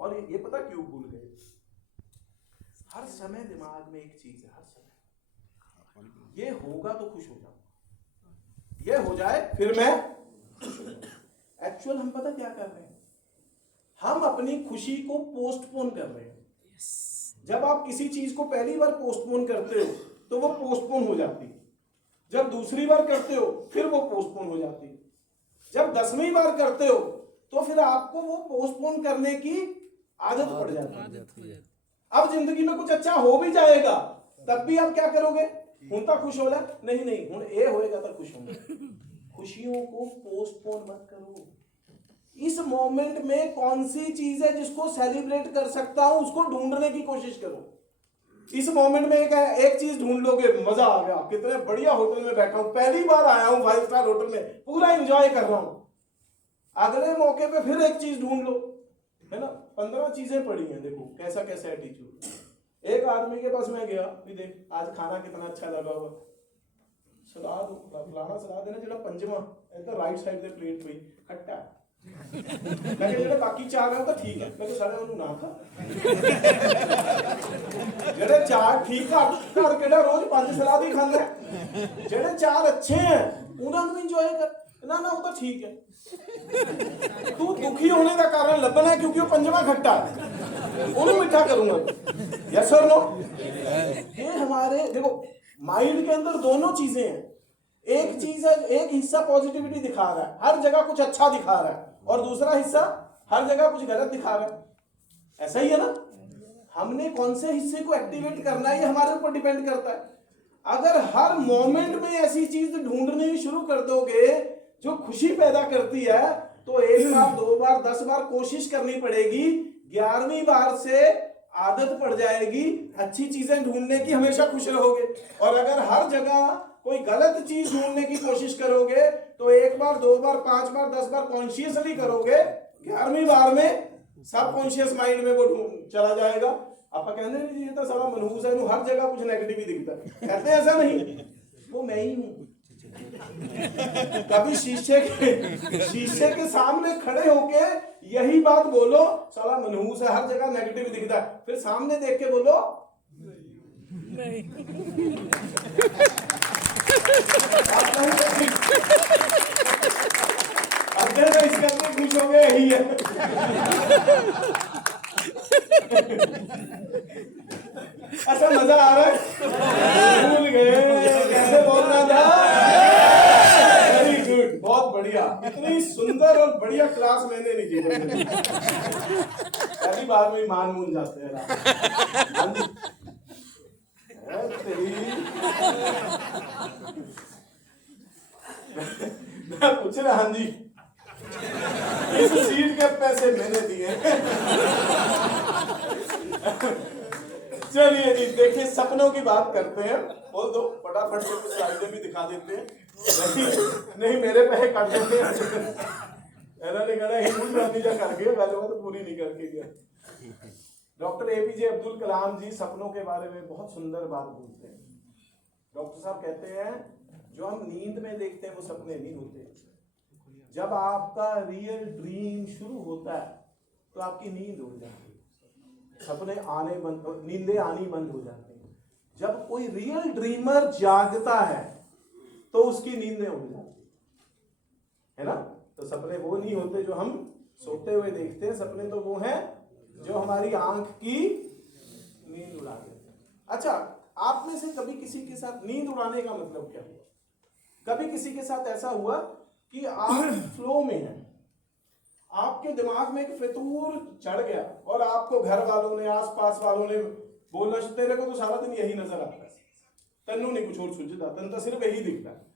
और ये पता क्यों भूल गए? हर समय दिमाग में एक चीज है, हर समय ये होगा तो खुश हो जाऊंगा, ये हो जाए फिर मैं। एक्चुअल हम पता क्या कर रहे हैं, हम अपनी खुशी को पोस्टपोन कर रहे हैं। जब आप किसी चीज को पहली बार पोस्टपोन करते हो तो वो पोस्टपोन हो जाती है, जब दूसरी बार करते हो फिर वो पोस्टपोन हो जाती है, जब 10वीं बार करते हो तो फिर आपको वो पोस्टपोन करने की आदत पड़ जाती है। अब जिंदगी में कुछ अच्छा हो भी जाएगा तब भी आप क्या करोगे? हूं तो खुश होला नहीं, नहीं हूं ये होएगा तो खुश होंगे। खुशियों को पोस्टपोन मत करो। इस मोमेंट में कौन सी चीज है जिसको सेलिब्रेट कर सकता हूं, उसको ढूंढने की कोशिश करो। इस मोमेंट में एक चीज ढूंढ लोगे, मजा आ गया, कितने बढ़िया होटल में बैठा हूं, पहली बार आया हूं 5 स्टार होटल में, पूरा एंजॉय कर रहा हूं। अगले मौके पे फिर एक चीज ढूंढ लो, है ना। 15 चीजें पड़ी हैं, देखो कैसा कैसा एटीट्यूड। एक आदमी के पास मैं गया, भी देख आज खाना कितना अच्छा लगा हुआ, सलाद फलाना सलाद है ना जेड़ा पंजवा इधर राइट साइड दे प्लेट पे खट्टा मैं जेड़ा बाकी चार है तो ठीक है, मैं तो सारे उन्होंने ना खा जेड़े चार ठीक घर केड़ा रोज 5 सलाद ही खांदा है, जेड़े चार अच्छे हैं उन्होंने एंजॉय कर ना ना वो तो ठीक है। तू दुखी होने का कारण लभना है क्योंकि वो पंजवा खट्टा है, उन्हें मीठा करूंगा। यस और नो? ये हमारे देखो माइंड के अंदर दोनों चीजें हैं। एक चीज है, एक हिस्सा पॉजिटिविटी दिखा रहा है, हर जगह कुछ अच्छा दिखा रहा है, और दूसरा हिस्सा हर जगह कुछ गलत दिखा रहा है। ऐसा ही है ना? हमने कौन से हिस्से को एक्टिवेट करना है ये हमारे ऊपर डिपेंड करता है। अगर हर मोमेंट में ऐसी चीज ढूंढनी शुरू कर दोगे जो खुशी पैदा करती है तो 1 बार 2 बार 10 बार कोशिश करनी पड़ेगी, 11वीं बार से आदत पड़ जाएगी अच्छी चीजें ढूंढने की, हमेशा खुश रहोगे। और अगर हर जगह कोई गलत चीज ढूंढने की कोशिश करोगे तो 1 बार 2 बार 5 बार 10 बार कॉन्शियसली करोगे, 11वीं बार में सब कॉन्शियस माइंड में वो चला जाएगा। आप कहते हैं ये तो सारा मनहूस है, हर जगह कुछ नेगेटिव ही दिखता है, कहते हैं ऐसा नहीं, वो मैं ही हूं। कभी शीशे के सामने खड़े होके यही बात बोलो, साला मनहूस है, हर जगह नेगेटिव दिखता है, फिर सामने देख के बोलो नहीं। इसके अंदर खुश हो गए, यही है। अच्छा मजा आ रहा है? भूल गए कैसे बोलना था। वेरी गुड, बहुत बढ़िया। इतनी सुंदर और बढ़िया क्लास मैंने नहीं की। पहली बार में मान मून जाते हैं। मैं पूछ रहा, हाँ जी इस सीट के पैसे मैंने दिए। चलिए जी, देखिए सपनों की बात करते हैं। बोल दो फटाफट से, कुछ स्लाइडें भी दिखा देते हैं। नहीं मेरे पैसे काट देते हैं। करके तो पूरी नहीं करके गया। डॉक्टर एपीजे अब्दुल कलाम जी सपनों के बारे में बहुत सुंदर बात बोलते हैं। डॉक्टर साहब कहते हैं जो हम नींद में देखते हैं वो सपने नहीं होते। जब आपका रियल ड्रीम शुरू होता है तो आपकी नींद उड़ जाती है, सपने आने बंद, नींदें आनी बंद हो जाती हैं। जब कोई रियल ड्रीमर जागता है तो उसकी नींदें उड़ जाती है ना। तो सपने वो नहीं होते जो हम सोते हुए देखते हैं, सपने तो वो हैं जो हमारी आंख की नींद उड़ा देते हैं। अच्छा, आप में से कभी किसी के साथ नींद उड़ाने का मतलब क्या हुआ? कभी किसी के साथ ऐसा हुआ कि आप फ्लो में हैं, आपके दिमाग में एक फितूर चढ़ गया और आपको घर वालों ने, आसपास वालों ने बोलना, तेरे को तो सारा दिन यही नजर आता है, तन्नू नहीं कुछ और सुझता, तन तो सिर्फ यही दिखता है।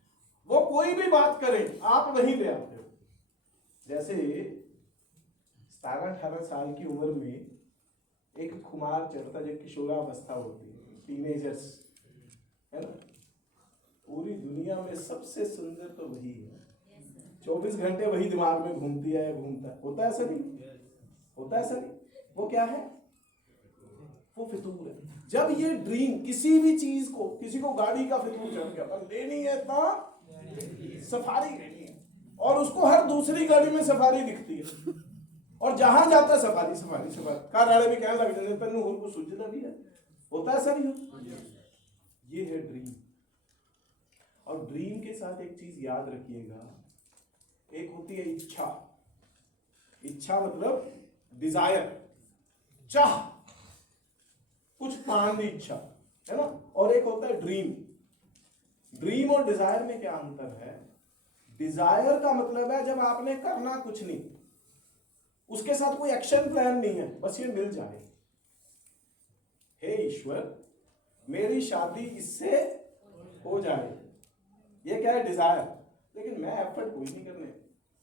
वो कोई भी बात करे आप वहीं पे आते हो। जैसे 17-18 साल की उम्र में एक खुमार चढ़ता, जो किशोरावस्था होती है, टीनेजर्स, है ना। पूरी दुनिया में सबसे सुंदर तो वही है, 24 घंटे वही दिमाग में घूमती है, घूमता है। होता है ऐसा नहीं? होता है ऐसा नहीं? वो क्या है? वो फितूर है। जब ये ड्रीम किसी भी चीज को, किसी को गाड़ी का फितूर चढ़ गया, पर लेनी है तो सफारी लेनी है, और उसको हर दूसरी गाड़ी में सफारी दिखती है, और जहां जाता है सफारी सफारी सफारी, कार वाले भी कहने लग जाते हैं तेनू होर को सुझदा भी है, होता है ऐसा नहीं? ये है ड्रीम। और ड्रीम के साथ एक चीज याद रखिएगा, एक होती है इच्छा। इच्छा मतलब डिजायर, चाह, कुछ पाने की इच्छा, है ना। और एक होता है ड्रीम। ड्रीम और डिजायर में क्या अंतर है? डिजायर का मतलब है जब आपने करना कुछ नहीं, उसके साथ कोई एक्शन प्लान नहीं है, बस ये मिल जाए। हे ईश्वर मेरी शादी इससे हो जाए, ये क्या है? डिजायर। लेकिन मैं एफर्ट कोई नहीं करने,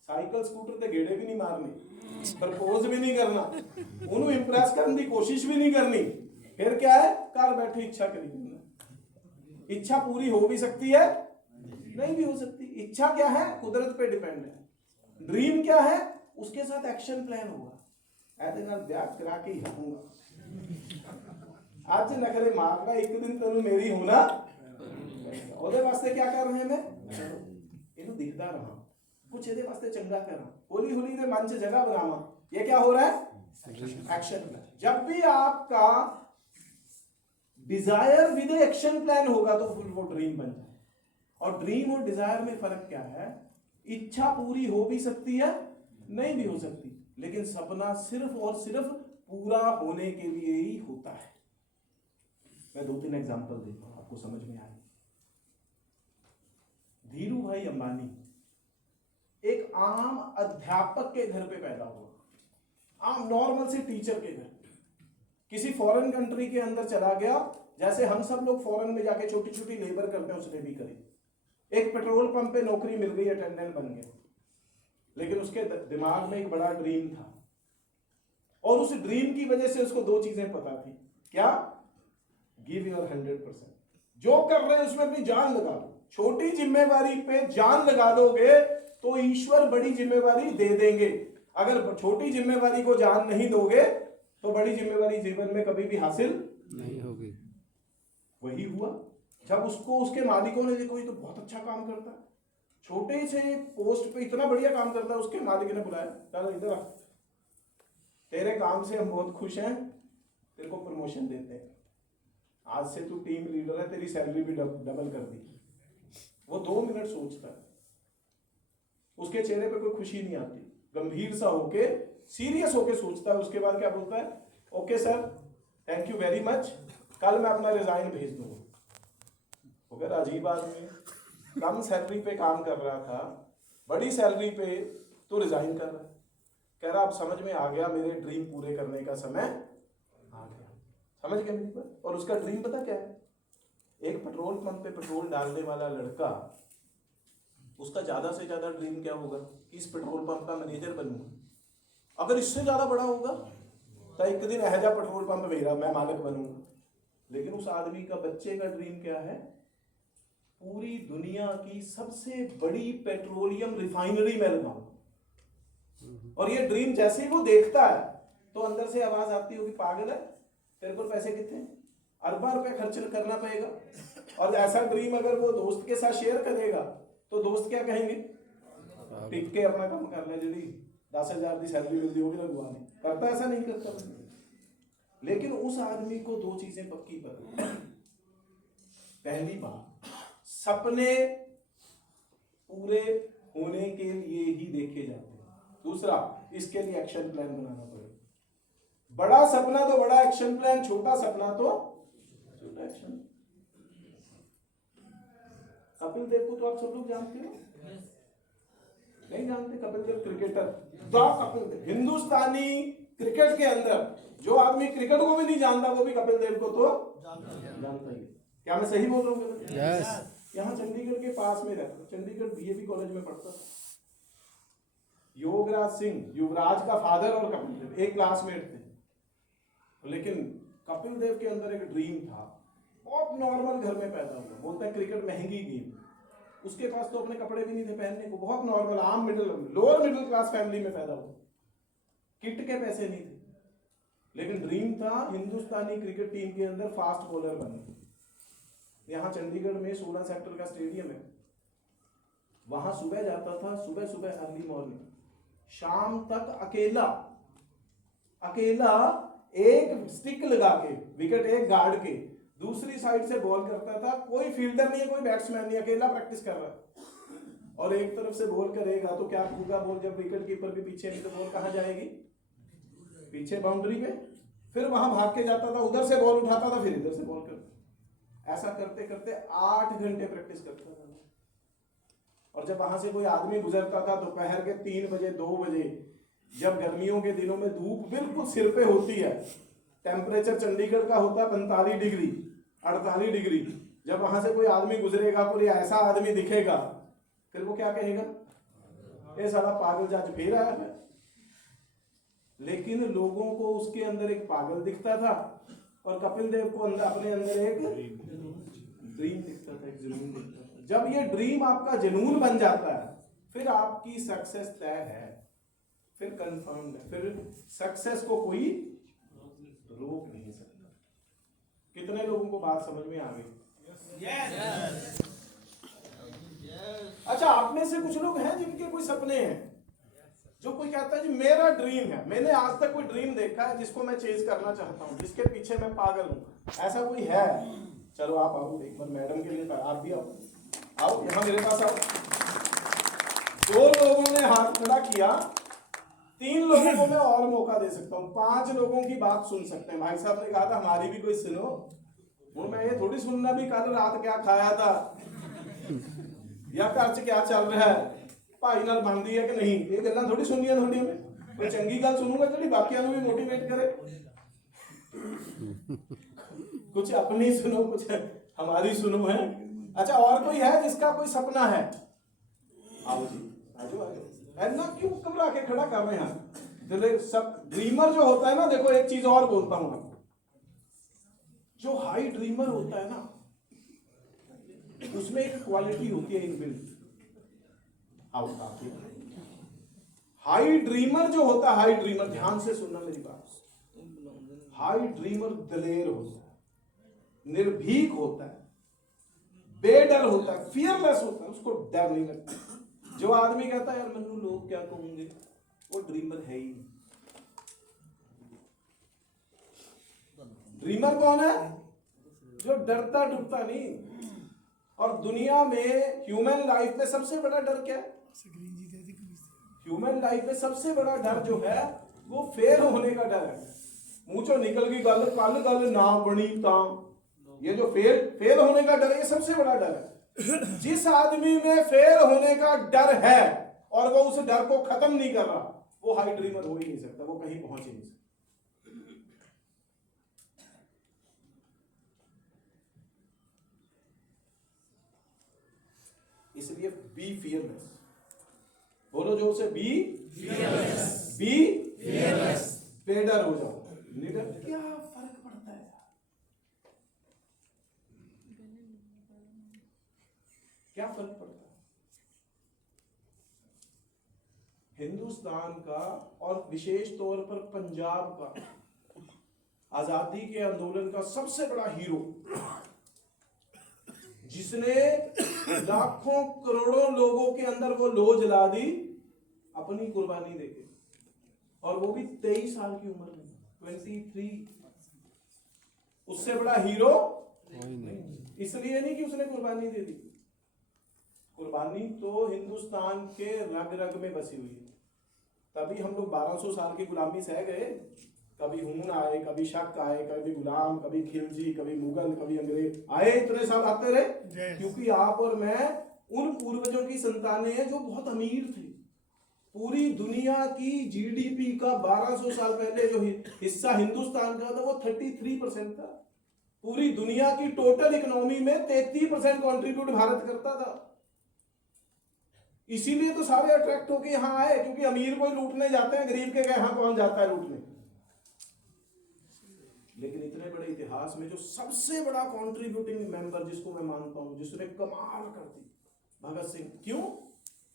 साइकिल स्कूटर ते गेड़े भी नहीं मारने, प्रपोज भी नहीं करना, उन्हें इंप्रेस करने की कोशिश भी नहीं करनी। फिर क्या है? घर बैठे इच्छा करी करना। इच्छा पूरी हो भी सकती है, नहीं भी हो सकती। इच्छा क्या है? कुदरत पे डिपेंड है। ड्रीम क्या है? उसके साथ एक्शन प्लान होगा। ऐसे नाल ब्याह करा के ही रहूंगा, आज नखरे मारना, एक दिन तेनू मेरी होना, ਉਹਦੇ ਵਾਸਤੇ क्या कर रहे हैं? मैं ਇਹਨੂੰ दिखता रहा, कुछ ਇਹਦੇ ਵਾਸਤੇ चंगा करा, हौली हौली ਦੇ मन 'ਚ जगह बनावा। ये क्या हो रहा है? Action plan. जब भी आपका डिजायर विद एक्शन प्लान होगा तो फिर वो ड्रीम बन जाए। और ड्रीम और डिजायर में फर्क क्या है? इच्छा पूरी हो भी सकती है, नहीं भी हो सकती, लेकिन सपना सिर्फ और सिर्फ पूरा होने के लिए ही होता है। मैं 2-3 एग्जांपल देता हूं, आपको समझ में आए। धीरू भाई अंबानी एक आम अध्यापक के घर पे पैदा हुआ, आम नॉर्मल से टीचर के घर। किसी फॉरेन कंट्री के अंदर चला गया, जैसे हम सब लोग फॉरेन में जाके छोटी छोटी लेबर करते हैं, उसने भी करी। एक पेट्रोल पंप पे नौकरी मिल गई, अटेंडेंट बन गया। लेकिन उसके दिमाग में एक बड़ा ड्रीम था, और उस ड्रीम की वजह से उसको 2 चीजें पता थी। क्या? Give your 100%। जो कर रहे हैं उसमें अपनी जान लगा दो। छोटी जिम्मेवारी पे जान लगा दोगे तो ईश्वर बड़ी जिम्मेवारी दे देंगे। अगर छोटी जिम्मेवारी को जान नहीं दोगे तो बड़ी जिम्मेवारी जीवन में कभी भी हासिल नहीं होगी। वही हुआ जब उसको उसके मालिकों ने देखो ये तो बहुत अच्छा काम करता है, छोटे से पोस्ट पे इतना बढ़िया काम करता है, उसके मालिक ने बुलाया, चल इधर आ, तेरे काम से हम बहुत खुश हैं, तेरे को प्रमोशन देते हैं, आज से तू टीम लीडर है, तेरी सैलरी भी डबल कर दी। वो 2 मिनट सोचता है, उसके चेहरे पे कोई खुशी नहीं आती, गंभीर सा होके सीरियस होके सोचता है। उसके बाद क्या बोलता है? Okay sir, thank you very much, कल मैं अपना रिजाइन भेज दूंगा। अगर अजीब आदमी, कम सैलरी पे काम कर रहा था, बड़ी सैलरी पे तो रिजाइन कर रहा है। कह रहा अब समझ में आ गया, मेरे ड्रीम पूरे करने का समय आ गया। समझ गए मेरी बात? और उसका ड्रीम पता क्या है? एक पेट्रोल पंप पे पेट्रोल डालने वाला लड़का, उसका ज्यादा से ज्यादा ड्रीम क्या होगा? कि इस पेट्रोल पंप का मैनेजर बनूंगा। अगर इससे ज्यादा बड़ा होगा तो एक दिन ऐसा पेट्रोल पंप मेरा, मैं मालिक बनूंगा। लेकिन उस आदमी का, बच्चे का ड्रीम क्या है? पूरी दुनिया की सबसे बड़ी पेट्रोलियम रिफाइनरी में लगाऊंगा। और ये ड्रीम जैसे ही वो देखता है तो अंदर से आवाज आती होगी, पागल है, तेरे को पैसे कितने, अरबा रुपए खर्च करना पड़ेगा। और ऐसा ड्रीम अगर वो दोस्त के साथ शेयर करेगा तो दोस्त क्या कहेंगे? टिक के अपना काम कर ले, जी 10,000 की सैलरी मिलती होगी लगवाने। करता ऐसा नहीं करता। लेकिन उस आदमी को 2 चीजें पक्की पता। पहली बात, सपने पूरे होने के लिए ही देखे जाते हैं। दूसरा, इसके लिए एक्शन प्लान बनाना पड़ेगा। बड़ा सपना तो बड़ा एक्शन प्लान, छोटा सपना तो छोटा एक्शन। कपिल देव को तो आप सब लोग जानते हो? नहीं जानते? कपिल देव क्रिकेटर, कपिल देव हिंदुस्तानी क्रिकेट के अंदर जो आदमी क्रिकेट को भी नहीं जानता वो भी कपिल देव को तो जानता ही। क्या मैं सही बोल रहा हूँ? yes. यहाँ चंडीगढ़ के पास में रहता, चंडीगढ़ बीएबी कॉलेज में पढ़ता था। योगराज सिंह, युवराज का फादर और कपिल देव एक क्लासमेट थे। लेकिन कपिल देव के अंदर एक ड्रीम था, बहुत नॉर्मल घर में पैदा हुआ। बोलते हैं क्रिकेट महंगी गेम, उसके पास तो अपने कपड़े भी नहीं थे पहनने को, बहुत नॉर्मल आम लोअर मिडिल क्लास फैमिली में पैदा हुआ, किट के पैसे नहीं थे। लेकिन ड्रीम था हिंदुस्तानी क्रिकेट टीम के अंदर फास्ट बॉलर बनना। यहाँ चंडीगढ़ में 16 सेक्टर का स्टेडियम है, वहां सुबह जाता था, सुबह सुबह अर्ली मॉर्निंग, शाम तक अकेला अकेला एक स्टिक लगा के, विकेट एक गार्ड के, दूसरी साइड से बॉल करता था। कोई फील्डर नहीं है, कोई बैट्समैन नहीं, अकेला प्रैक्टिस कर रहा है। और एक तरफ से बॉल करेगा तो क्या होगा, बॉल जब विकेट कीपर भी पीछे नहीं तो बॉल कहाँ जाएगी, पीछे बाउंड्री पे। फिर वहां भाग के जाता था, उधर से बॉल उठाता था, फिर इधर से बॉल करता। ऐसा करते करते 8 घंटे प्रैक्टिस करता था। और जब वहां से कोई आदमी गुजरता था दोपहर के 3 बजे 2 बजे, जब गर्मियों के दिनों में धूप बिल्कुल सिर पे होती है, टेम्परेचर चंडीगढ़ का होता है 45 डिग्री 48 डिग्री, जब वहां से कोई आदमी गुजरेगा, कोई ऐसा आदमी दिखेगा, फिर वो क्या कहेगा, ये साला पागल जाज फिर आया है। लेकिन लोगों को उसके अंदर एक पागल दिखता था और कपिल देव को अपने अंदर एक ड्रीम दिखता था, एक जुनून दिखता था। जब ये ड्रीम आपका जुनून बन जाता है, फिर आपकी सक्सेस तय है, फिर कंफर्म्ड है, फिर सक्सेस को कोई रोक नहीं सकता। कितने लोगों को बात समझ में आ गई? अच्छा, आप में से कुछ लोग हैं जिनके कोई सपने हैं, जो कोई कहता है जी मेरा ड्रीम है, मैंने आज तक कोई ड्रीम देखा है जिसको मैं चेज करना चाहता हूं, जिसके पीछे मैं पागल हूं। ऐसा कोई है? चलो आप आओ एक बार, मैडम के लिए आप भी आओ यहाँ मेरे पास आओ। 2 लोगों ने हाथ खड़ा किया, 3 लोगों को मैं और मौका दे सकता हूँ, 5 लोगों की बात सुन सकते हैं। भाई साहब ने कहा था हमारी भी कोई सुनो, वो मैं ये थोड़ी सुनना भी कल रात क्या खाया था या घर च क्या चल रहा है, भाई नाल बनदी है कि नहीं, ये गल्लां थोड़ी सुनिया थोड़ी में। कोई चंगी गल सुनूंगा जिहड़ी बाकियां नूं भी मोटिवेट करे। कुछ अपनी सुनो, कुछ हमारी सुनो है। अच्छा, और कोई है जिसका कोई सपना है? आओ जी, आजो ऐना क्यों घबरा के खड़ा कर रहे हैं? सब ड्रीमर जो होता है ना, देखो एक चीज और बोलता हूं, जो हाई ड्रीमर होता है ना, उसमें एक क्वालिटी होती है इनबिल्ट। हाई ड्रीमर जो होता है, हाई ड्रीमर, ध्यान से सुनना मेरी बात, हाई ड्रीमर दलेर होता है, निर्भीक होता है, बेडर होता है, फियरलेस होता है, उसको डर नहीं लगता। जो आदमी कहता है यार मन्नू लोग क्या कहेंगे, वो ड्रीमर है ही नहीं। ड्रीमर कौन है? जो डरता डरता नहीं। और दुनिया में ह्यूमन लाइफ में सबसे बड़ा डर क्या है? ह्यूमन लाइफ में सबसे बड़ा डर जो है वो फेल होने का डर है। मुंह चो निकल गई गल, कल गल ना बनी ता, ये जो फेल होने का डर है, ये सबसे बड़ा डर है। जिस आदमी में फेल होने का डर है और वो उस डर को खत्म नहीं कर रहा, वो हाई ड्रीमर हो ही नहीं सकता, वो कहीं पहुंच ही नहीं सकता। इसलिए बी फियरलेस, बोलो जोर से, बी फियरलेस, बी फियरलेस, बेडर हो जाओ। निडर क्या फर्क पड़ता है? क्या फर्क पड़ता है? हिंदुस्तान का और विशेष तौर पर पंजाब का आजादी के आंदोलन का सबसे बड़ा हीरो, जिसने लाखों करोड़ों लोगों के अंदर वो लो जला दी अपनी कुर्बानी देके, और वो भी 23 साल की उम्र में, 23। उससे बड़ा हीरो इसलिए नहीं कि उसने कुर्बानी दे दी, कुर्बानी तो हिंदुस्तान के रग रग में बसी हुई है। तभी हम लोग 1200 साल की गुलामी सह गए। कभी हुन आए, कभी शक आए, कभी गुलाम, कभी खिलजी, कभी मुगल, कभी अंग्रेज आए, इतने साल आते रहे, क्योंकि आप और मैं उन पूर्वजों की संतानें हैं जो बहुत अमीर थे। पूरी दुनिया की जीडीपी का 1200 साल पहले जो हिस्सा हिंदुस्तान का था वो 33% था। पूरी दुनिया की टोटल इकोनॉमी में 33% कॉन्ट्रीब्यूट भारत करता था। इसीलिए तो सारे अट्रैक्ट होकर यहां आए, क्योंकि अमीर को लूटने जाते हैं, गरीब के यहां कौन जाता है लूटने। लेकिन इतने बड़े इतिहास में जो सबसे बड़ा कॉन्ट्रीब्यूटिंग मेंबर जिसको मैं मानता हूं, जिसने कमाल कर दी, भगत सिंह। क्यों?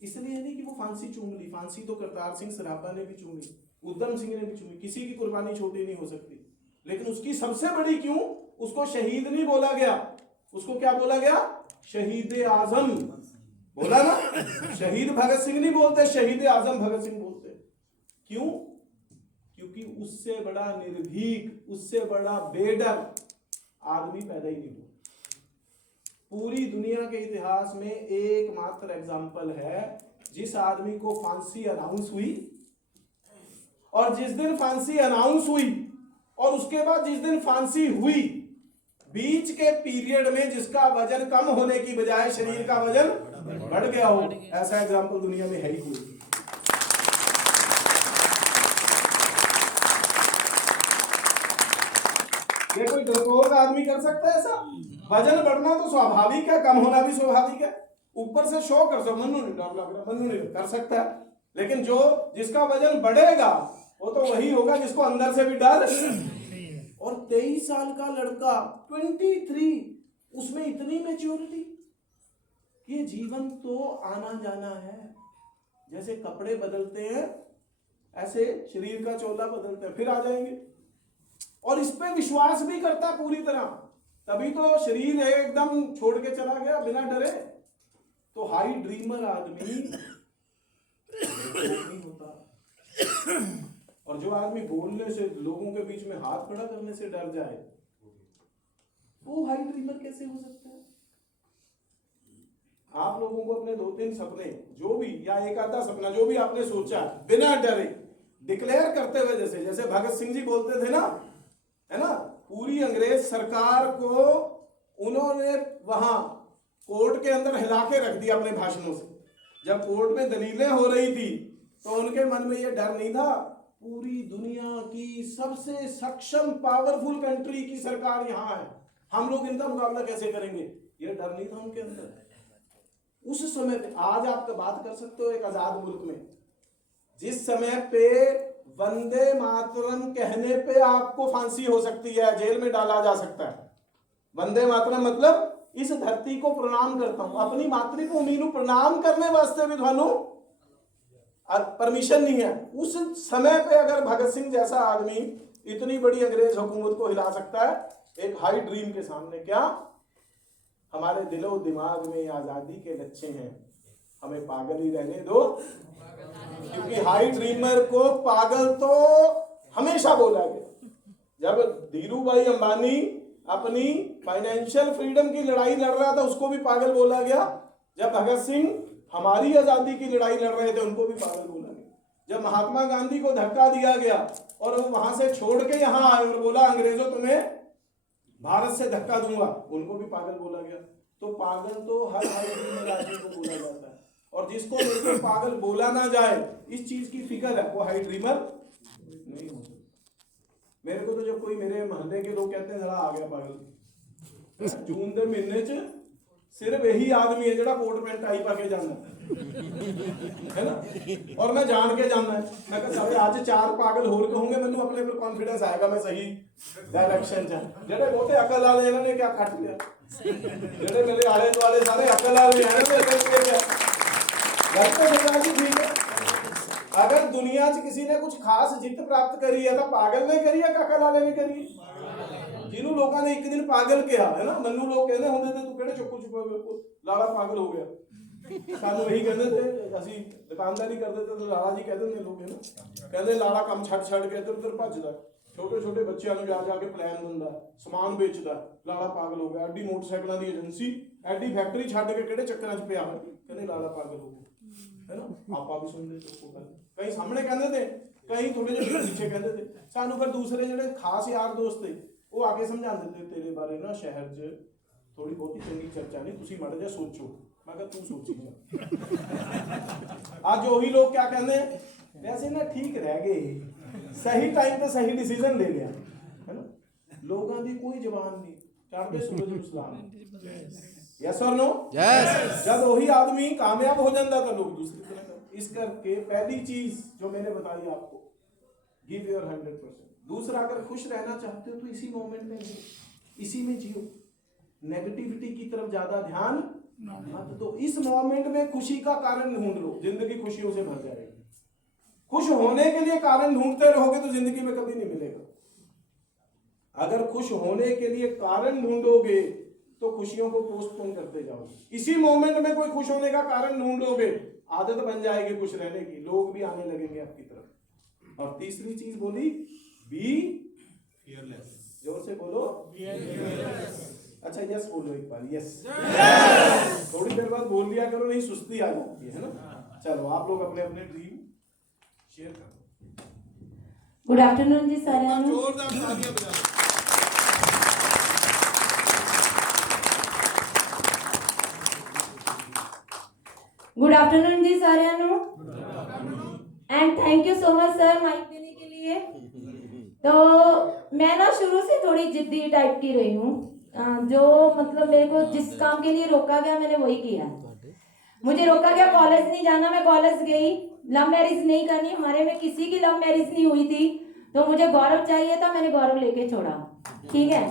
इसलिए नहीं कि वो फांसी चूम ली, फांसी तो करतार सिंह सराभा ने भी चूमी, उधम सिंह ने भी चूमी, किसी की कुर्बानी छोटी नहीं हो सकती। लेकिन उसकी सबसे बड़ी क्यों? उसको शहीद नहीं बोला गया, उसको क्या बोला गया? शहीद आजम बोला ना। शहीद भगत सिंह नहीं बोलते, शहीद आजम भगत सिंह बोलते। क्यों? क्योंकि उससे बड़ा निर्भीक, उससे बड़ा बेडर आदमी पैदा ही नहीं हुआ। पूरी दुनिया के इतिहास में एकमात्र एग्जाम्पल है जिस आदमी को फांसी अनाउंस हुई, और जिस दिन फांसी अनाउंस हुई और उसके बाद जिस दिन फांसी हुई, बीच के पीरियड में जिसका वजन कम होने की बजाय शरीर का वजन बढ़ गया हो, ऐसा एग्जाम्पल दुनिया में है ही कोई। ये कोई डरपोक आदमी कर सकता है ऐसा? वजन बढ़ना तो स्वाभाविक है, कम होना भी स्वाभाविक है। ऊपर से शो कर सकता, मनु नहीं डर लग रहा, मनु नहीं कर सकता है, लेकिन जो जिसका वजन बढ़ेगा वो तो वही होगा जिसको अंदर से भी डर। और 23 साल का लड़का 23, उसमें इतनी मैच्योरिटी। ये जीवन तो आना जाना है, जैसे कपड़े बदलते हैं ऐसे शरीर का चोला बदलते हैं, फिर आ जाएंगे। और इस पे विश्वास भी करता है पूरी तरह, तभी तो शरीर एकदम छोड़ के चला गया बिना डरे। तो हाई ड्रीमर आदमी नहीं होता। और जो आदमी बोलने से, लोगों के बीच में हाथ खड़ा करने से डर जाए, वो हाई ड्रीमर कैसे हो सकता है? आप लोगों को अपने 2-3 सपने जो भी, या एक आधा सपना जो भी आपने सोचा, बिना डरे डिक्लेयर करते हुए, जैसे भगत सिंह जी बोलते थे ना, है ना, पूरी अंग्रेज सरकार को उन्होंने वहां कोर्ट के अंदर हिला के रख दिया अपने भाषणों से। जब कोर्ट में दलीलें हो रही थी तो उनके मन में यह डर नहीं था, पूरी दुनिया की सबसे सक्षम पावरफुल कंट्री की सरकार यहाँ है, हम लोग इनका मुकाबला कैसे करेंगे, ये डर नहीं था उनके अंदर उस समय पे। आज आप बात कर सकते हो एक आजाद मुल्क में, जिस समय पे वंदे मातरम कहने पे आपको फांसी हो सकती है, जेल में डाला जा सकता है। वंदे मातरम मतलब इस धरती को प्रणाम करता हूं, अपनी मातृभूमि को प्रणाम करने वास्ते भी थानू परमिशन नहीं है। उस समय पे अगर भगत सिंह जैसा आदमी इतनी बड़ी अंग्रेज हुकूमत को हिला सकता है, एक हाई ड्रीम के सामने, क्या हमारे दिलो दिमाग में आजादी के लच्छे हैं, हमें पागल ही रहने दो। क्योंकि हाई ड्रीमर को पागल तो हमेशा बोला गया। जब धीरू भाई अंबानी अपनी फाइनेंशियल फ्रीडम की लड़ाई लड़ रहा था, उसको भी पागल बोला गया। जब भगत सिंह हमारी आजादी की लड़ाई लड़ रहे थे, उनको भी पागल बोला गया। जब महात्मा गांधी को धक्का दिया गया और वो वहां से छोड़ के यहाँ आए और बोला अंग्रेजों तुम्हें भारत से धक्का दूंगा, उनको भी पागल बोला गया। तो पागल तो हर हाई आदमी को बोला जाता है, और जिसको बिल्कुल पागल बोला ना जाए, इस चीज की फिक्र है, वो हाई ड्रीमर नहीं हो सकता। मेरे को तो जब कोई मेरे मोहल्ले के लोग कहते हैं जरा आ गया पागल, जून के महीने च सिर्फ यही आदमी है जरा कोट पैंट टाई पा के जाना है ना, और मैं जान के जाना है। मैं कहता आज 4 पागल होर कहूंगे, मैंने अपने पर कॉन्फिडेंस आएगा, मैं सही डायरेक्शन च जेडे बहुते अकल वाले इन्होंने क्या खट लिया, जेडे मेरे आले दुआले सारे अकल वाले हैं, ठीक है। अगर दुनिया च किसी ने कुछ खास जित प्राप्त करी है तो पागल ने करी है, अकल वाले ने करी है। जिन्हों लोगों ने एक दिन पागल किया है ना, मनु लोग कहते होंगे थे तू केड़े चुप चुप लाला पागल हो गया। सानू वही कहते थे, असि दुकानदारी करते थे तो लाला जी कहते थे लोग, है ना, कहते लाला काम छड़ छड़ के इधर उधर भजदा, छोटे छोटे बच्चों को जा जाके प्लान दिंदा, समान बेचदा, लाला पागल हो गया। एडी मोटरसाइकिलों की एजेंसी, एडी फैक्ट्री छड़ के केड़े चक्करां च पिया है, कहते लाला पागल हो गया, है ना। आपा भी सुनते थे, कई सामने कहते थे, कई थोड़े ਜਿਹੇ पीछे कहते थे। सानू पर दूसरे ਜਿਹੜੇ खास यार दोस्त थे वो आके समझाते थे, तेरे बारे ना शहर च थोड़ी बहुत चंगी चर्चा नहीं, तुसी माड़ा जिहा सोचो। मैं कहा तू सोची आज वही लोग क्या कहते हैं, वैसे ना ठीक रह गए, सही टाइम पे सही डिसीजन ले लिया, है ना। लोगों की कोई जबान नहीं, चढ़ते सूरज ਨੂੰ सलाम, यस और नो, यस। जब वही आदमी कामयाब हो जाता था लोग दूसरी तरह। इस करके पहली चीज जो मैंने बताई आपको, गिव योर 100%। दूसरा, अगर खुश रहना चाहते हो तो इसी मोमेंट में जियो, इसी में जियो, नेगेटिविटी की तरफ ज्यादा ध्यान मत दो। इस मोमेंट में खुशी का कारण ढूंढ लो, जिंदगी खुशियों से भर जाएगी। खुश होने के लिए कारण ढूंढते रहोगे तो जिंदगी में कभी नहीं मिलेगा। अगर खुश होने के लिए कारण ढूंढोगे तो खुशियों को पोस्टपोन करते जाओगे। इसी मोमेंट में कोई खुश होने का कारण ढूंढोगे, आदत बन जाएगी खुश रहने की, लोग भी आने लगेंगे आपकी तरफ। और तीसरी चीज बोली बी फियरलेस। जोर से बोलो अच्छा यस बोलो एक बार, यस। थोड़ी देर बाद बोल लिया करो, नहीं सुस्ती आ जाती है ना। चलो आप लोग अपने अपने ड्रीम शेयर करो। गुड आफ्टरनून जी सारिਆਂ ਨੂੰ। जोरदार तालियां बजा दो। गुड आफ्टरनून जी सारिਆਂ ਨੂੰ। And thank you so much sir mike देने के लिए। तो मैं ना शुरू से थोड़ी जिद्दी टाइप की रही हूँ, जो मतलब मेरे को जिस काम के लिए रोका गया मैंने वही किया। मुझे रोका गया कॉलेज नहीं जाना, मैं कॉलेज गई। लव मैरिज नहीं करनी, हमारे में किसी की लव मैरिज नहीं हुई थी, तो मुझे गौरव चाहिए था, मैंने गौरव लेके छोड़ा। ठीक है,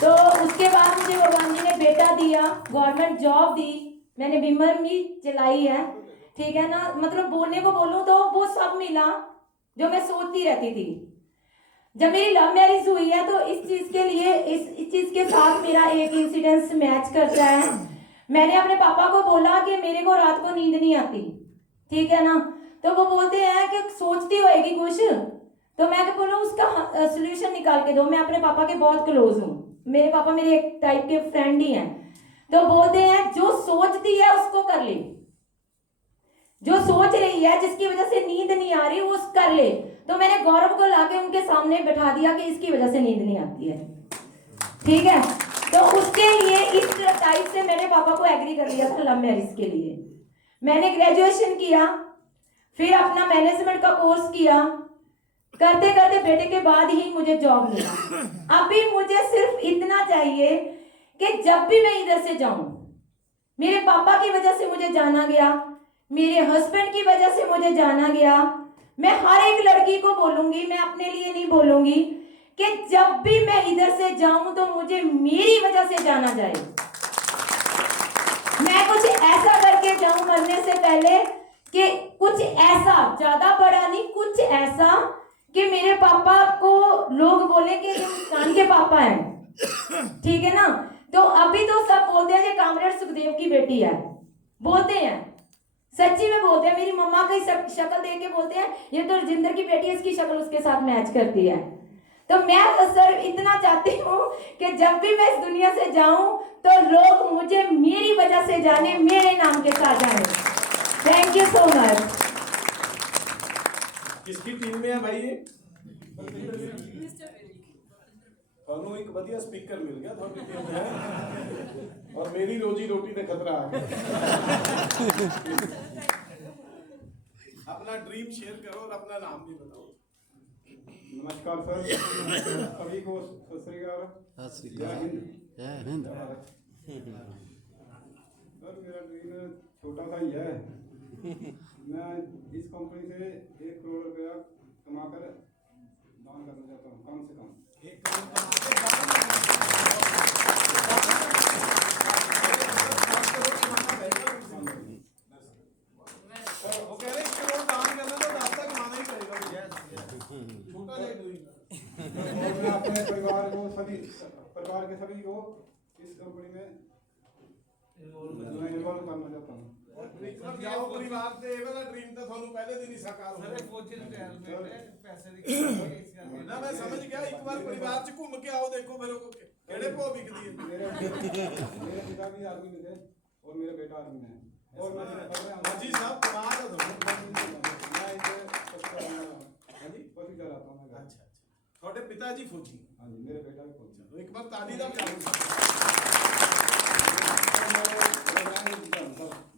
तो उसके बाद मुझे भगवान जी ने बेटा दिया, गवर्नमेंट जॉब दी, मैंने बीमर भी चलाई है। ठीक है ना, मतलब बोलने को बोलूं तो वो सब मिला जो मैं सोचती रहती थी। जब मेरी लव मैरिज हुई है तो इस चीज के लिए इस चीज के साथ मेरा एक इंसिडेंस मैच करता है। मैंने अपने पापा को बोला कि मेरे को रात को नींद नहीं आती। ठीक है ना, तो वो बोलते हैं कि सोचती होएगी कुछ, तो मैं बोलूँ उसका सोल्यूशन निकाल के दो। मैं अपने पापा के बहुत क्लोज हूँ, मेरे पापा मेरे एक टाइप के फ्रेंड ही हैं। तो बोलते हैं जो सोचती है उसको कर ले, जो सोच रही है जिसकी वजह से नींद नहीं आ रही वो कर ले। तो मैंने गौरव को लाके उनके सामने बैठा दिया कि इसकी वजह से नींद नहीं आती है। ठीक है, तो उसके लिए इस टाइप से मैंने पापा को एग्री कर लिया था लव मैरिज के लिए। मैंने ग्रेजुएशन किया, फिर अपना मैनेजमेंट का कोर्स किया, करते करते बेटे के बाद ही मुझे जॉब मिला। अभी मुझे सिर्फ इतना चाहिए कि जब भी मैं इधर से जाऊं, मेरे पापा की वजह से मुझे जाना गया, मेरे हस्बैंड की वजह से मुझे जाना गया। मैं हर एक लड़की को बोलूंगी, मैं अपने लिए नहीं बोलूंगी, कि जब भी मैं इधर से जाऊं तो मुझे मेरी वजह से जाना जाए। मैं कुछ ऐसा करके जाऊं मरने से पहले कि कुछ ऐसा, ज्यादा बड़ा नहीं, कुछ ऐसा कि मेरे पापा को लोग बोले कि ये मुस्कान के पापा हैं। ठीक है ना, तो अभी तो सब बोलते हैं कि कामरेड सुखदेव की बेटी है, बोलते हैं, सच्ची में बोलते हैं। मेरी मम्मा की शक्ल देख के बोलते हैं ये तो रजिंदर की बेटी है, इसकी शक्ल उसके साथ मैच करती है। तो मैं सर इतना चाहती हूँ कि जब भी मैं इस दुनिया से जाऊं तो लोग मुझे मेरी वजह से जाने, मेरे नाम के साथ जाने। Thank you so much. किसकी टीम में है भाई ये? ਤੁਹਾਨੂੰ ਇੱਕ ਵਧੀਆ स्पीकर मिल गया ਤੁਹਾਡੀ टीम में, और मेरी रोजी रोटी पे खतरा आ गया। अपना ड्रीम शेयर करो और अपना नाम भी बताओ। नमस्कार सर, सभी को सत श्री अकाल। जय हिंद। सर मेरा ड्रीम छोटा सा ही है। मैं इस कंपनी से 1 करोड़ रुपया कमाकर दान करना चाहता हूँ, कम से कम 1 करोड़। वो कह रहे 1 करोड़ दान करना तो रास्ता कमाना ही पड़ेगा, छोटा नहीं ड्रीम। और मैं अपने परिवार के सभी को इस कंपनी में इन्वॉल्व करना चाहता हूँ। ਜਾਓ ਪਰਿਵਾਰ ਤੇ ਇਹ ਵਾਲਾ ਡ੍ਰੀਮ ਤਾਂ ਤੁਹਾਨੂੰ ਪਹਿਲੇ ਦਿਨ ਹੀ ਸਾਕਾਰ ਹੋ ਗਿਆ। ਫੌਜੀ ਰਿਟਾਇਰਮੈਂਟ ਪੈਸੇ ਦੀ ਇਸ ਕਰਕੇ ਨਾ ਮੈਂ ਸਮਝ ਗਿਆ, ਇੱਕ ਵਾਰ ਪਰਿਵਾਰ ਚ ਘੁੰਮ ਕੇ ਆਓ, ਦੇਖੋ ਫਿਰ ਉਹ ਕਿਹੜੇ ਭੋ ਵਿਕਦੀ ਹੈ। मेरे पिता भी आर्मी में थे और मेरा बेटा आर्मी में है। और मैं जी साहब कमाल है ਤੁਹਾਨੂੰ। मैं इसे हाँ जी फौजी चलाता हूँ। अच्छा अच्छा, ਤੁਹਾਡੇ पिता जी फौजी? हाँ जी, मेरे बेटा भी फौजी। तो एक बार ताली दा बजाओ।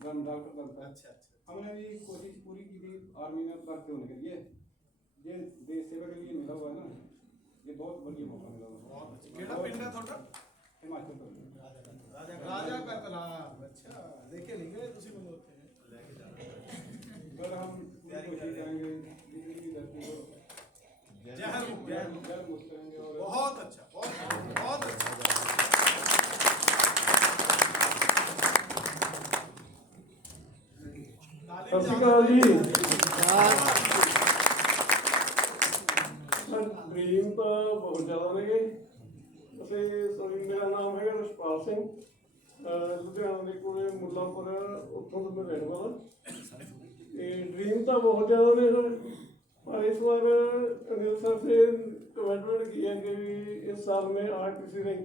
अच्छा अच्छा, हमने भी कोशिश पूरी की थी आर्मी में भर्ती होने के लिए। ये देश सेवा के लिए मिला हुआ है ना, ये बहुत बढ़िया मौका मिला हुआ है। बहुत अच्छा। केड़ा पिंड है ਤੁਹਾਡਾ? हिमाचल प्रदेश राजा का तालाब। अच्छा, देखे नहीं गए ਤੁਸੀਂ ਮੈਨੂੰ ਉੱਥੇ ਲੈ ਕੇ ਜਾਣਾ। पर हम कोशिश करेंगे जितनी भी धरती हो जय मुक्त करेंगे। और बहुत अच्छा, बहुत अच्छा। ਸਤਿ ਸ਼੍ਰੀ ਅਕਾਲ ਜੀ। ਡ੍ਰੀਮ ਤਾਂ ਬਹੁਤ ਜ਼ਿਆਦਾ ਨੇਗੇ। ਅਸੀਂ ਮੇਰਾ ਨਾਮ ਹੈਗਾ ਰਸ਼ਪਾਲ ਸਿੰਘ, ਲੁਧਿਆਣਾ ਦੇ ਕੋਲੇ ਮੁੱਲਾਂਪੁਰ, ਉੱਥੋਂ ਤੋਂ ਮੈਂ ਰਹਿਣ ਵਾਲਾ। ਤੇ ਡ੍ਰੀਮ ਤਾਂ ਬਹੁਤ ਜ਼ਿਆਦਾ ਨੇ ਸਰ, और इस बार अनिल सर से कमिटमेंट की है कि इस साल में आरटीसी रैंक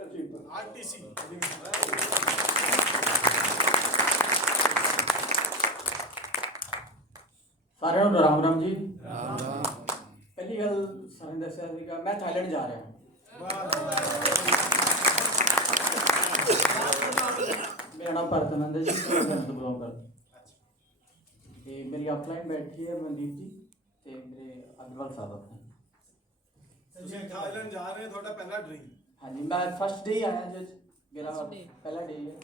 अचीव करना। आरटीसी सारे राम राम जी। पहली गल सारे दस्या सीगा मैं थाईलैंड जा रहा हूँ। मेरा नाम भरत है जी, मैं बिलोंग करता। ते मेरी अपलाइन बैठी है मनदीप जी ते मेरे अग्रवाल साहब अपने। ਤੁਸੀਂ ਥਾਈਲੈਂਡ ਜਾ ਰਹੇ ਹੋ, ਤੁਹਾਡਾ ਪਹਿਲਾ ਡ੍ਰੀਮ। हाँ जी, मैं फर्स्ट डे ही आया जी, मेरा पहला डे है,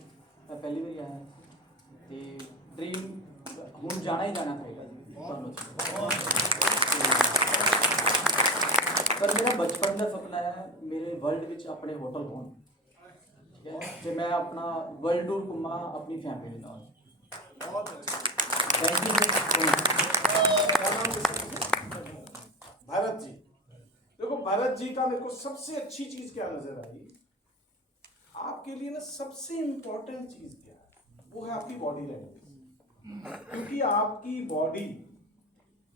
मैं पहली बार आया ते ड्रीम हूँ जाना ही जाना थाईलैंड पर मेरा बचपन का सपना है मेरे वर्ल्ड विच अपने होटल होन, ठीक है, कि मैं अपना वर्ल्ड टूर घूमा अपनी फैमिली के नाल। बहुत अच्छा। Thank you. भरत जी, देखो भरत जी का मेरे को सबसे अच्छी चीज क्या नजर आई, आपके लिए ना सबसे इंपॉर्टेंट चीज क्या है, वो है आपकी बॉडी लैंग्वेज। क्योंकि आपकी बॉडी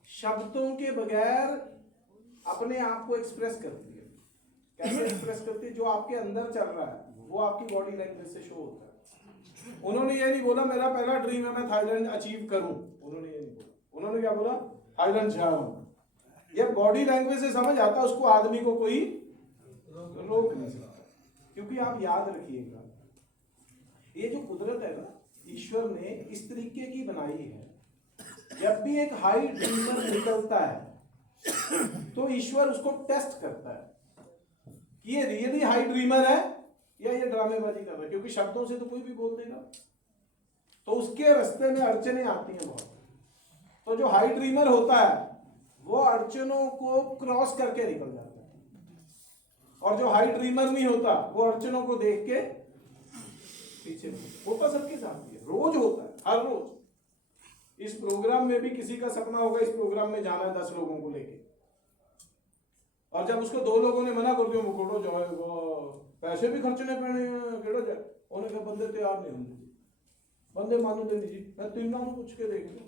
शब्दों के बगैर अपने आप को एक्सप्रेस करती है। कैसे एक्सप्रेस करती है? जो आपके अंदर चल रहा है वो आपकी बॉडी लैंग्वेज से शो होता है। उन्होंने ये नहीं बोला मेरा पहला ड्रीम है मैं थाईलैंड अचीव करूं, उन्होंने ये नहीं बोला। उन्होंने क्या बोला? थाईलैंड जा रहा हूं। ये बॉडी लैंग्वेज से समझ आता है, उसको आदमी को कोई रोक नहीं सकता। क्योंकि आप याद रखिएगा, ये जो कुदरत है ना, ईश्वर ने इस तरीके की बनाई है, जब भी एक हाई ड्रीमर निकलता है तो ईश्वर उसको टेस्ट करता है कि ये रियली हाई ड्रीमर है या ये ड्रामेबाजी कर रहा है। क्योंकि शब्दों से तो कोई भी बोल देगा, तो उसके रास्ते में अड़चने आती हैं बहुत। तो जो हाई ड्रीमर होता है वो अड़चनों को क्रॉस करके निकल जाता है, और जो हाई ड्रीमर नहीं होता वो अड़चनों को देख के पीछे होता। सबके साथ ही रोज होता है, हर रोज। इस प्रोग्राम में भी किसी का सपना होगा इस प्रोग्राम में जाना है 10 लोगों को लेके, और जब उसको 2 लोगों ने मना कर दिया मुकोड़ो जो है वो पैसे भी खर्चने पैने केड़ा जाए, उन्होंने कहा बंदे तैयार नहीं होंगे, बंदे मानो दे जी मैं 3 को पूछ के देख लूं।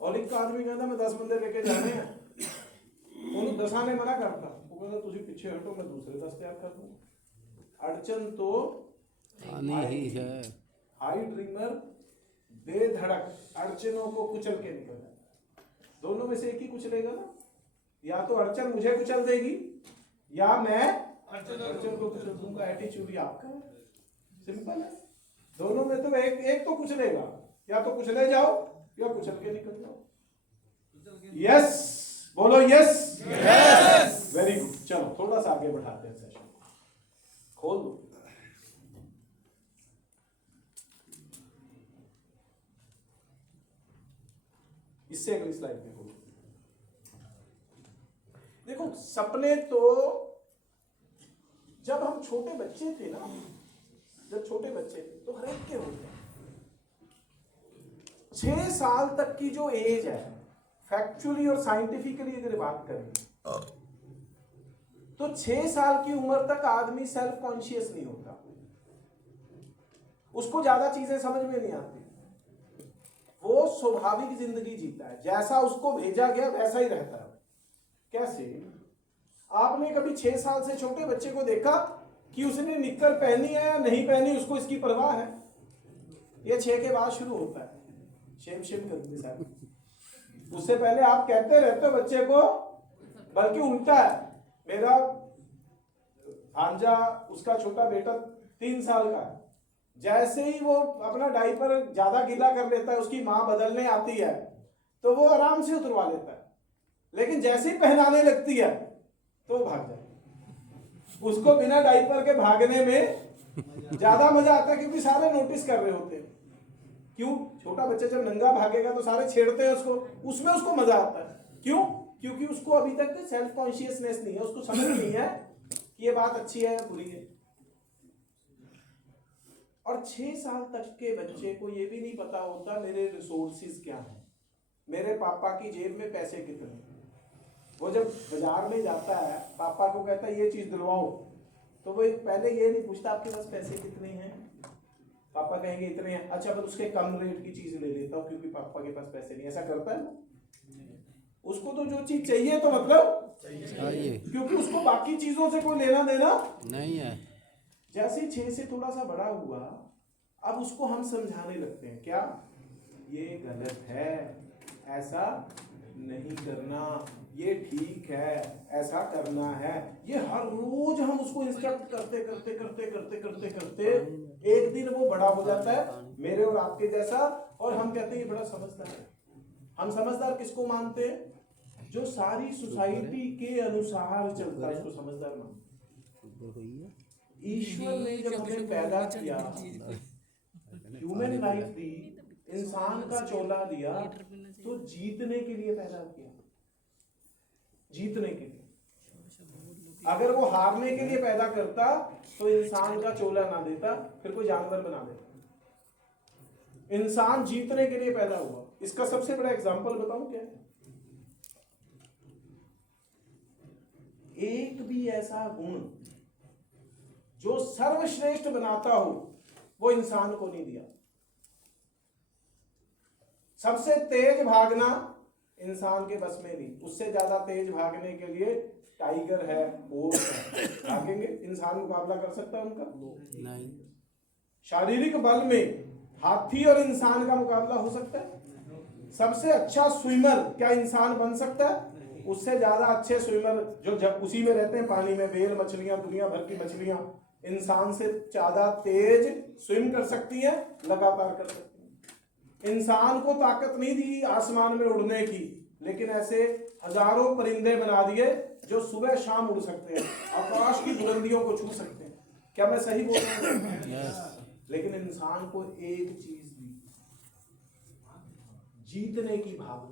और एक आदमी कहता मैं 10 बंदे लेके जाने हैं, उन्होंने 10 ने मना करता, वो कहता तुझे पीछे हटो मैं दूसरे 10 तैयार कर दूंगा। अड़चन तो आनी ही है। हाई ड्रीमर बेधड़क अड़चनों को कुचल के निकल जाता। दोनों में से एक ही कुचलेगा ना, या तो अड़चन मुझे कुचल देगी या मैं अड़चन को कुचल दूंगा। एटीट्यूड ही आपका है, सिंपल है। दोनों में तो एक तो कुचलेगा, या तो कुचले जाओ या कुचल के निकल जाओ। यस बोलो, यस यस, वेरी गुड। चलो थोड़ा सा आगे बढ़ाते हैं सेशन, खोल दो। इससे अगली स्लाइड में खोलो। देखो सपने तो जब हम छोटे बच्चे थे ना, जब छोटे बच्चे थे तो हर एक के होते हैं। 6 साल तक की जो एज है, फैक्चुअली और साइंटिफिकली अगर बात करें तो 6 साल की उम्र तक आदमी सेल्फ कॉन्शियस नहीं होता, उसको ज्यादा चीजें समझ में नहीं आती, वो स्वाभाविक जिंदगी जीता है, जैसा उसको भेजा गया वैसा ही रहता है। कैसे? आपने कभी 6 साल से छोटे बच्चे को देखा कि उसने निक्कर पहनी है या नहीं पहनी, उसको इसकी परवाह है? ये 6 के बाद शुरू होता है शेम शेम करते साहब। उससे पहले आप कहते रहते हो बच्चे को, बल्कि उल्टा है। मेरा भांजा, उसका छोटा बेटा 3 साल का है, जैसे ही वो अपना डायपर ज्यादा गीला कर लेता है, उसकी माँ बदलने आती है तो वो आराम से उतरवा लेता है, लेकिन जैसे ही पहनाने लगती है तो वो भाग जाए। उसको बिना डायपर के भागने में ज्यादा मजा आता है, क्योंकि सारे नोटिस कर रहे होते हैं। क्यों? छोटा बच्चा जब नंगा भागेगा तो सारे छेड़ते हैं उसको, उसमें उसको मजा आता है। क्यों? क्योंकि उसको अभी तक सेल्फ कॉन्शियसनेस नहीं है, उसको समझ नहीं है कि ये बात अच्छी है या बुरी है। और 6 साल तक के बच्चे को ये भी नहीं पता होता मेरे रिसोर्सेज क्या हैं, मेरे पापा की जेब में पैसे कितने हैं। वो जब बाजार में जाता है, पापा को कहता है ये चीज दिलवाओ, तो वो पहले ये नहीं पूछता आपके पास पैसे कितने हैं, पापा कहेंगे इतने हैं, अच्छा पर उसके कम रेट की चीज ले लेता हूँ क्योंकि पापा के पास पैसे नहीं। ऐसा करता है ना? उसको तो जो चीज चाहिए तो मतलब चाहिए क्योंकि उसको बाकी चीजों से कोई लेना देना। नहीं है। जैसे ही 6 से थोड़ा सा बड़ा हुआ, अब उसको हम समझाने लगते हैं क्या ये गलत है, ऐसा नहीं करना, ये ठीक है, ऐसा करना है। ये हर रोज हम उसको इंस्ट्रक्ट करते करते करते करते करते करते एक दिन वो बड़ा हो जाता है मेरे और आपके जैसा, और हम कहते हैं ये बड़ा समझदार है। हम समझदार किसको मानते हैं? जो सारी सोसाइटी के अनुसार चलता है उसको समझदार मानते हैं। ईश्वर ने जब हमें पैदा किया, ह्यूमन लाइफ दी, इंसान का चोला दिया, तो जीतने के लिए पैदा किया, जीतने के लिए। अगर वो हारने के लिए पैदा करता तो इंसान का चोला ना देता, फिर कोई जानवर बना देता। इंसान जीतने के लिए पैदा हुआ। इसका सबसे बड़ा एग्जांपल बताऊं क्या है? एक भी ऐसा गुण जो सर्वश्रेष्ठ बनाता हो वो इंसान को नहीं दिया। सबसे तेज भागना इंसान के बस में नहीं, उससे ज्यादा तेज भागने के लिए टाइगर है, ओर्स है, भागेंगे। इंसान मुकाबला कर सकता है उनका? नहीं। शारीरिक बल में हाथी और इंसान का मुकाबला हो सकता है? सबसे अच्छा स्विमर क्या इंसान बन सकता है? उससे ज्यादा अच्छे स्विमर जो जब उसी में रहते हैं पानी में, व्हेल मछलियां, दुनिया भर की मछलियां इंसान से ज्यादा तेज स्विम कर सकती हैं, लगातार कर सकती हैं। इंसान को ताकत नहीं दी आसमान में उड़ने की, लेकिन ऐसे हजारों परिंदे बना दिए जो सुबह शाम उड़ सकते हैं, आकाश की बुलंदियों को छू सकते हैं। क्या मैं सही बोल रहा हूं? लेकिन इंसान को एक चीज दी, जीतने की भावना।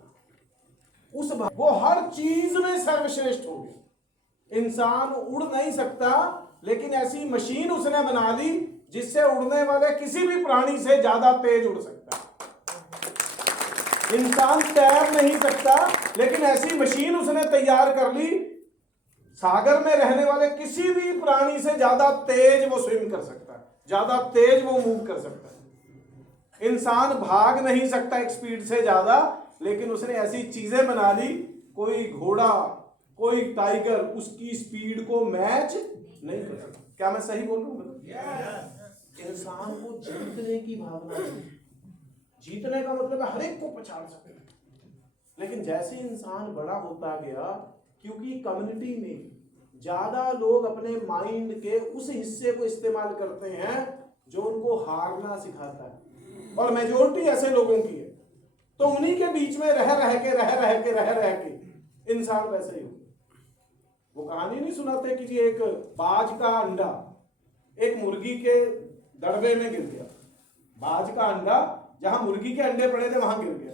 वो हर चीज में सर्वश्रेष्ठ हो गया। इंसान उड़ नहीं सकता, लेकिन ऐसी मशीन उसने बना ली जिससे उड़ने वाले किसी भी प्राणी से ज्यादा तेज उड़ सकता है। इंसान तैर नहीं सकता, लेकिन ऐसी मशीन उसने तैयार कर ली, सागर में रहने वाले किसी भी प्राणी से ज्यादा तेज वो स्विम कर सकता है, ज्यादा तेज वो मूव कर सकता है। इंसान भाग नहीं सकता एक स्पीड से ज्यादा, लेकिन उसने ऐसी चीजें बना ली, कोई घोड़ा, कोई टाइगर उसकी स्पीड को मैच नहीं कर सकता। क्या मैं सही बोल रहा हूं? इंसान को जीतने की भावना है। जीतने का मतलब है हर एक को पछाड़ सके। लेकिन जैसे इंसान बड़ा होता गया, क्योंकि कम्युनिटी में ज्यादा लोग अपने माइंड के उस हिस्से को इस्तेमाल करते हैं जो उनको हारना सिखाता है, और मेजोरिटी ऐसे लोगों की है, तो उन्हीं के बीच में रह के इंसान वैसे ही हो। वो कहानी नहीं सुनाते कि एक बाज का अंडा एक मुर्गी के दड़बे में गिर गया। बाज का अंडा जहां मुर्गी के अंडे पड़े थे वहां गिर गया।